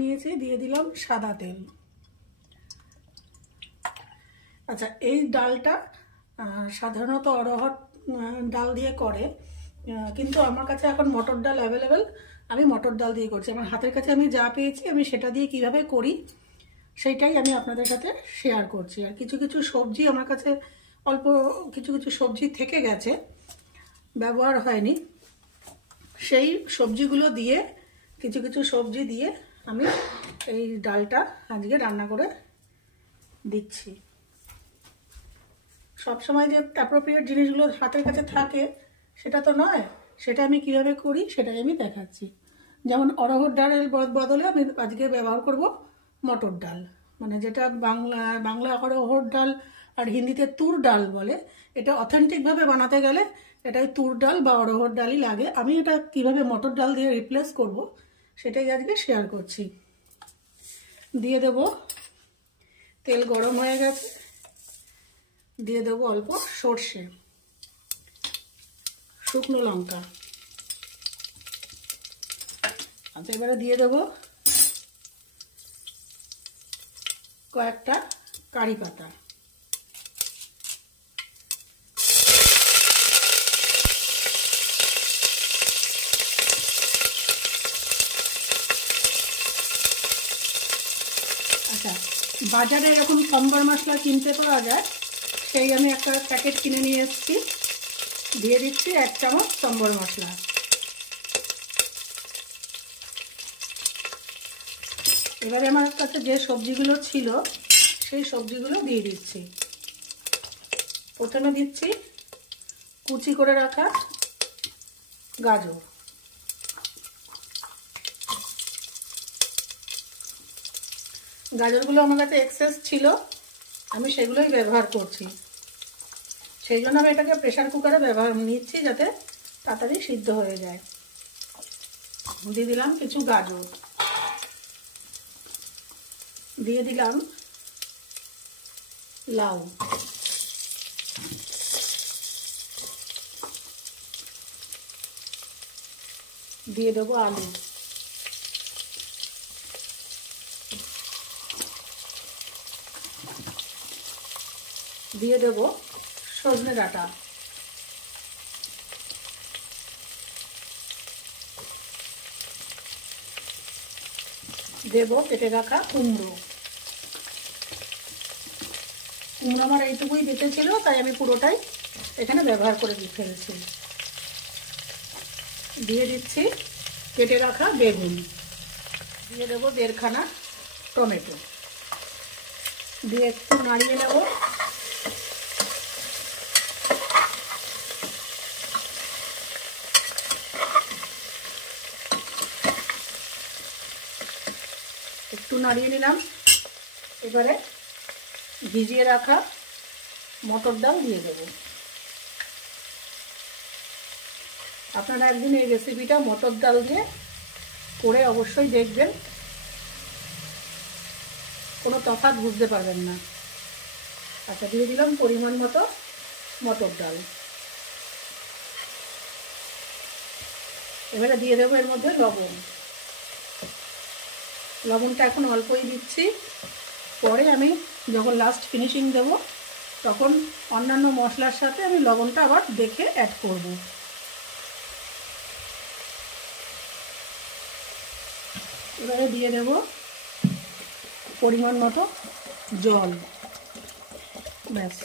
নিয়েছি, দিয়ে দিলাম সাদা তেল। আচ্ছা, এই ডালটা সাধারণত অড়হর ডাল দিয়ে করে, কিন্তু আমার কাছে এখন মটর ডাল অ্যাভেলেবেল, আমি মটর ডাল দিয়ে করছি। আমার হাতের কাছে আমি যা পেয়েছি আমি সেটা দিয়ে কিভাবে করি সেইটাই আমি আপনাদের সাথে শেয়ার করছি। আর কিছু কিছু সবজি আমার কাছে অল্প কিছু কিছু সবজি থেকে গেছে, ব্যবহার হয়নি, সেই সবজিগুলো দিয়ে কিছু কিছু সবজি দিয়ে আমি এই ডালটা আজকে রান্না করে দিচ্ছি। সবসময় যে অ্যাপ্রোপ্রিয়েট জিনিসগুলো হাতের কাছে থাকে সেটা তো নয়, সেটা আমি কিভাবে করি সেটাই আমি দেখাচ্ছি। যেমন অড়হর ডালের বদলে আমি আজকে ব্যবহার করব মটর ডাল, মানে যেটা বাংলা অড়হর ডাল আর হিন্দিতে তুর ডাল বলে। এটা অথেন্টিকভাবে বানাতে গেলে এটাই তুর ডাল বা অড়হর ডালই লাগে। আমি এটা কিভাবে মটর ডাল দিয়ে রিপ্লেস করব সেটাই আজকে শেয়ার করছি। দিয়ে দেব, তেল গরম হয়ে গেছে, দিয়ে দেবো অল্প সর্ষে, শুকনো লঙ্কা। আচ্ছা, এবারে দিয়ে দেবো কয়েকটা কারি পাতা। আচ্ছা, বাজারে এরকম সম্বর মশলা কিনতে পাওয়া যায়, সেই আমি একটা প্যাকেট কিনে নিয়ে এসেছি। দিয়ে দিচ্ছি 1 চামচ সম্বর মশলা। এবারে আমার কাছে যে সবজিগুলো ছিল সেই সবজিগুলো দিয়ে দিচ্ছি। প্রথমে দিচ্ছি কুচি করে রাখা গাজর, গাজরগুলো আমার কাছে এক্সেস ছিল, আমি সেগুলোই ব্যবহার করছি, সেই জন্য আমি এটাকে প্রেসার কুকারে ব্যবহার নিচ্ছি যাতে তাড়াতাড়ি সিদ্ধ হয়ে যায়। দিয়ে দিলাম কিছু গাজর, দিয়ে দিলাম লাউ, দিয়ে দেবো আলু, দিয়ে দেবো সজনে ডাঁটা, দেবো কেটে রাখা কুমড়ো। কুমড়ো আমার এইটুকুই দিতে ছিল, তাই আমি পুরোটাই এখানে ব্যবহার করে ফেলছি। দিয়ে দিচ্ছি কেটে রাখা বেগুন, দিয়ে দেবো 1.5 খানা টমেটো, দিয়ে একটু নাড়িয়ে নেব। একটু নাড়িয়ে নিলাম। এবারে ভিজিয়ে রাখা মটর ডাল দিয়ে দেব। আপনারা একদিন এই রেসিপিটা মটর ডাল দিয়ে করে অবশ্যই দেখবেন, কোনো তফাৎ বুঝতে পারবেন না। আচ্ছা, দিয়ে দিলাম পরিমাণ মতো মটর ডাল। এবারে দিয়ে দেবো এর মধ্যে লবণ। লবণটা এখন অল্পই দিচ্ছি, পরে আমি যখন লাস্ট ফিনিশিং দেব তখন অন্যান্য মশলার সাথে আমি লবণটা আবার দেখে অ্যাড করব। এবারে দিয়ে দেব পরিমাণ মতো জল, ব্যাস।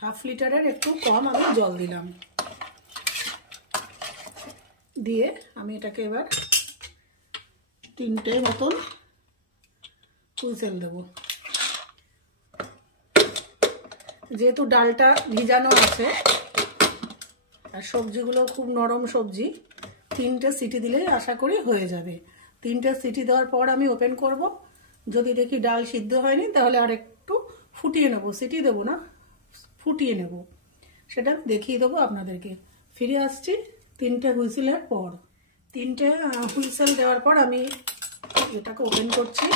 হাফ লিটারের একটু কম আমি জল দিলাম। দিয়ে আমি এটাকে এবার 3টে মতন হুইসেল দেব। যেহেতু ডালটা ভিজানো আছে আর সবজিগুলো খুব নরম সবজি, 3টে সিটি দিলেই আশা করি হয়ে যাবে। 3টে সিটি দেওয়ার পর আমি ওপেন করব। যদি দেখি ডাল সিদ্ধ হয়নি তাহলে আর একটু ফুটিয়ে নেব, সিটি দেব না, ফুটিয়ে নেব, সেটা দেখিয়ে দেবো আপনাদেরকে। ফিরে আসছি 3টে হুইসেলের পর। 3টে হুইসেল দেওয়ার পর আমি এটাকে ওপেন করছি।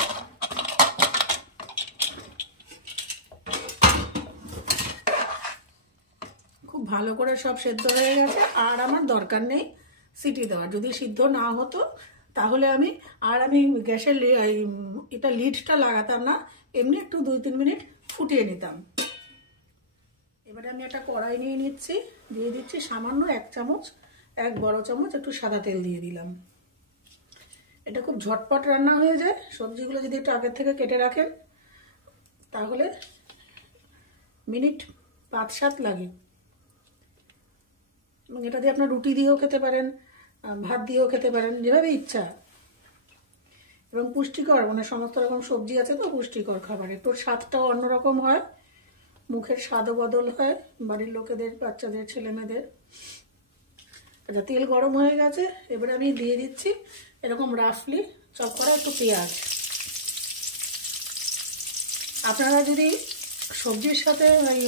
খুব ভালো করে সব সেদ্ধ হয়ে গেছে, আর আমার দরকার নেই সিটি দেওয়ার। যদি সিদ্ধ না হতো তাহলে আমি গ্যাসের এটা লিডটা লাগাতাম না, এমনি একটু 2-3 মিনিট ফুটিয়ে নিতাম। এবারে আমি একটা কড়াই নিয়ে নিচ্ছি, দিয়ে দিচ্ছি সামান্য 1 বড় চামচ একটু সাদা তেল দিয়ে দিলাম। এটা খুব ঝটপট রান্না হয়ে যায়। সবজিগুলো যদি একটু আগের থেকে কেটে রাখেন তাহলে মিনিট 5-7 লাগে। এবং এটা দিয়ে আপনার রুটি দিয়েও খেতে পারেন, ভাত দিয়েও খেতে পারেন, যেভাবে ইচ্ছা। এবং পুষ্টিকর, মানে সমস্ত রকম সবজি আছে তো, পুষ্টিকর খাবার। একটু স্বাদটাও অন্যরকম হয়, মুখের স্বাদও বদল হয় বাড়ির লোকেদের, বাচ্চাদের, ছেলেমেয়েদের। আচ্ছা, তেল গরম হয়ে গেছে, এবারে আমি দিয়ে দিচ্ছি এরকম রাফলি চপ করা একটু পেঁয়াজ। আপনারা যদি সবজির সাথে ওই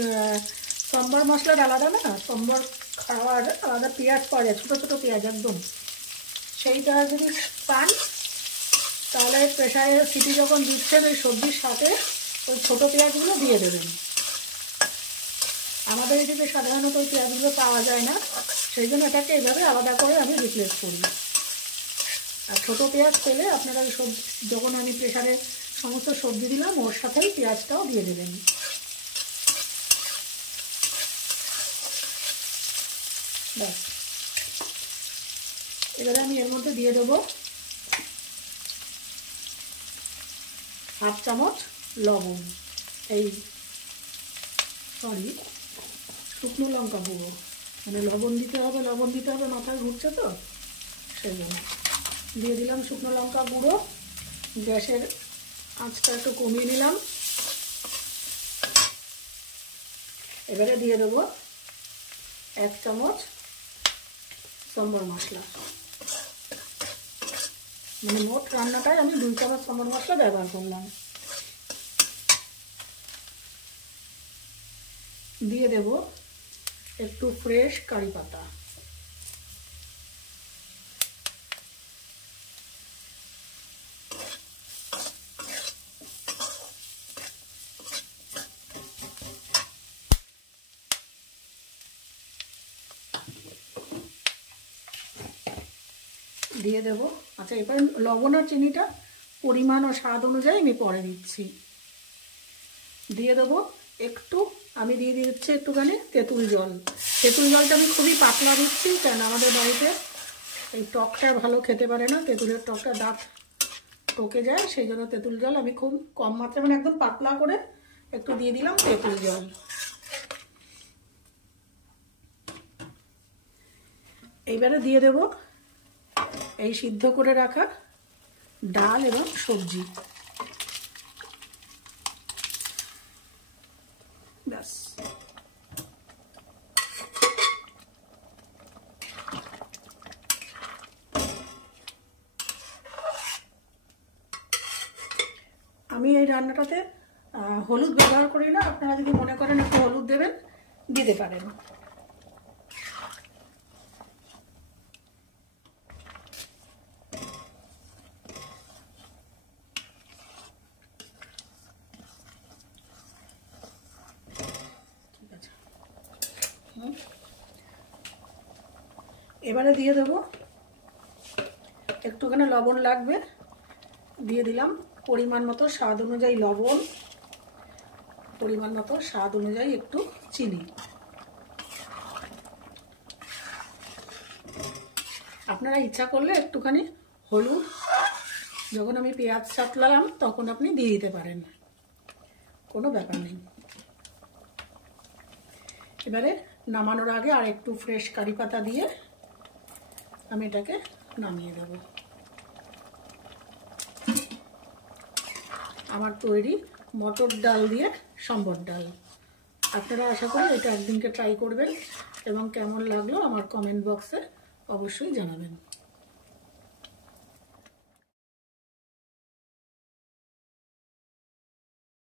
সম্বর মশলার আলাদা না, সম্বর খাওয়ার আলাদা পেঁয়াজ পাওয়া যায়, ছোটো ছোটো পেঁয়াজ একদম, সেইটা যদি পান তাহলে প্রেসারে সিটি যখন দিচ্ছেন ওই সবজির সাথে ওই ছোটো পেঁয়াজগুলো দিয়ে দেবেন। আমাদের এদিকে সাধারণত ওই পেঁয়াজগুলো পাওয়া যায় না, সেই জন্য এটাকে এইভাবে আলাদা করে আমি রিপ্লেস করি। আর ছোটো পেঁয়াজ পেলে আপনারা ওই সবজি, যখন আমি প্রেসারে সমস্ত সবজি দিলাম ওর সাথেই পেঁয়াজটাও দিয়ে দেবেন। ব্যাস, এবারে আমি এর মধ্যে দিয়ে দেবো 1/2 চামচ লবণ, শুকনো লঙ্কা গুঁড়ো। মানে লবণ দিতে হবে মাথায় ঘুরছে তো সেই জন্য দিয়ে দিলাম শুকনো লঙ্কা গুঁড়ো। গ্যাসের আঁচটা একটু কমিয়ে নিলাম। এবারে দিয়ে দেবো 1 চামচ সম্বর মশলা। মানে মোট রান্নাটায় আমি 2 চামচ সম্বর মশলা ব্যবহার করলাম। দিয়ে দেব একটু ফ্রেশ কারি পাতা। দিয়ে দেব, আচ্ছা এবার লবণ আর চিনিটা পরিমাণ ও স্বাদ অনুযায়ী আমি পরে দিচ্ছি। দিয়ে দেবো আমি দিয়ে দিচ্ছি একটুখানি তেঁতুল জল। তেঁতুল জলটা আমি খুবই পাতলা দিচ্ছি, কেন আমাদের বাড়িতে এই টকটা ভালো খেতে পারে না, তেঁতুলের টকটা দাঁত টকে যায়, সেই জন্য তেঁতুল জল আমি খুব কম মাত্রায়, মানে একদম পাতলা করে একটু দিয়ে দিলাম তেঁতুল জল। এইবারে দিয়ে দেব এই সিদ্ধ করে রাখা ডাল এবং সবজি। ব্যাস, আমি এই রান্নাটাতে হলুদ ব্যবহার করি না, আপনারা যদি মনে করেন একটু হলুদ দেবেন দিতে পারেন। এবারে দিয়ে দেবো একটুখানি লবণ লাগবে, দিয়ে দিলাম পরিমাণ মতো স্বাদ অনুযায়ী লবণ, পরিমাণ মতো স্বাদ অনুযায়ী একটু চিনি। আপনারা ইচ্ছা করলে একটুখানি হলুদ যখন আমি পেঁয়াজ সাতলাম তখন আপনি দিয়ে দিতে পারেন, কোনো ব্যাপার নেই। এবারে নামানোর আগে আর একটু ফ্রেশ কারি পাতা দিয়ে আমি এটাকে নামিয়ে দেব। আমার তৈরি মটর ডাল দিয়ে সম্বর ডাল। আপনারা আশা করি এটা একদিনকে ট্রাই করবেন এবং কেমন লাগলো আমার কমেন্ট বক্সে অবশ্যই জানাবেন।